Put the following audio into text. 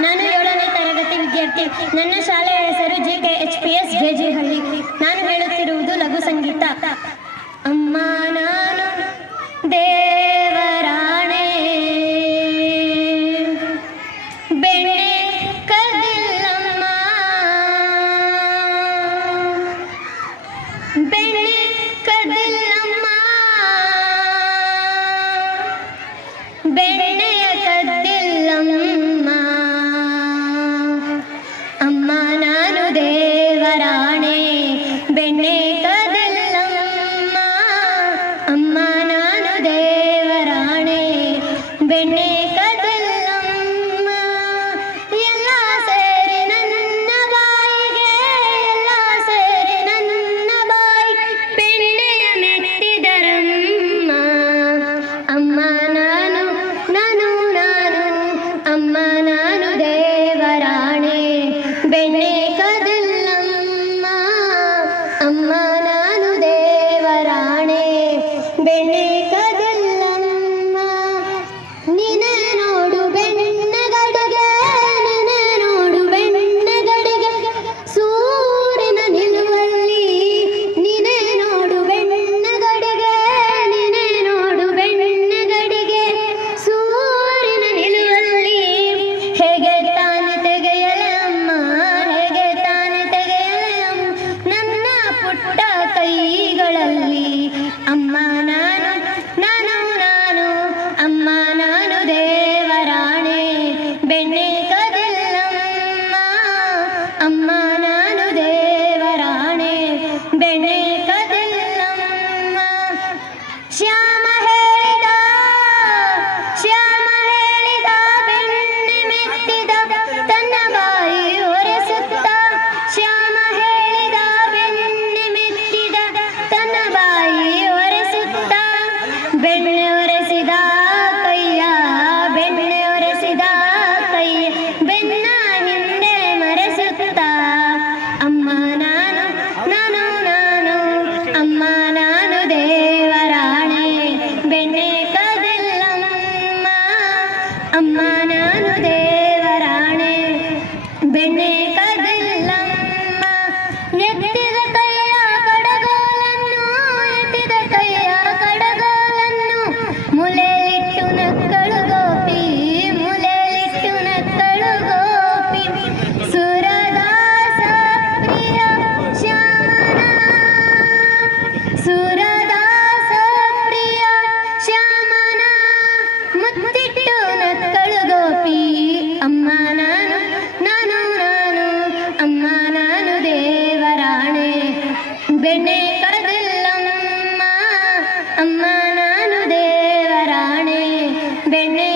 ನಾನು ಏಳನೇ ತರಗತಿ ವಿದ್ಯಾರ್ಥಿ. ನನ್ನ ಶಾಲೆಯ ಹೆಸರು G K H P S ಜೆಜಿಹಳ್ಳಿ ನಾನು ಹೇಳುವ ಬೆಣ್ಣೆ ಒರೆಸಿದ ಕೈಯ, ಬೆಣ್ಣೆ ಒರೆಸಿದ ಕೈಯ, ಬೆನ್ನ ಹಿಂದೆ ಮರೆಸುತ್ತ, ಅಮ್ಮ ನಾನು ನಾನು ನಾನು, ಅಮ್ಮ ನಾನು ದೇವರಾಣೆ, ಬೆಣ್ಣೆ ಕದಲ್ಲಮ್ಮ ಅಮ್ಮ ನಾನು ದೇವರಾಣೆ, ಬೆಣ್ಣೆ ಕದಲ್ಲಮ್ಮ ಬೆಣ್ಣೆ ಕಳೆದಿಲ್ಲಮ್ಮ ಅಮ್ಮ ನಾನು ದೇವರಾಣೆ ಬೆಣ್ಣೆ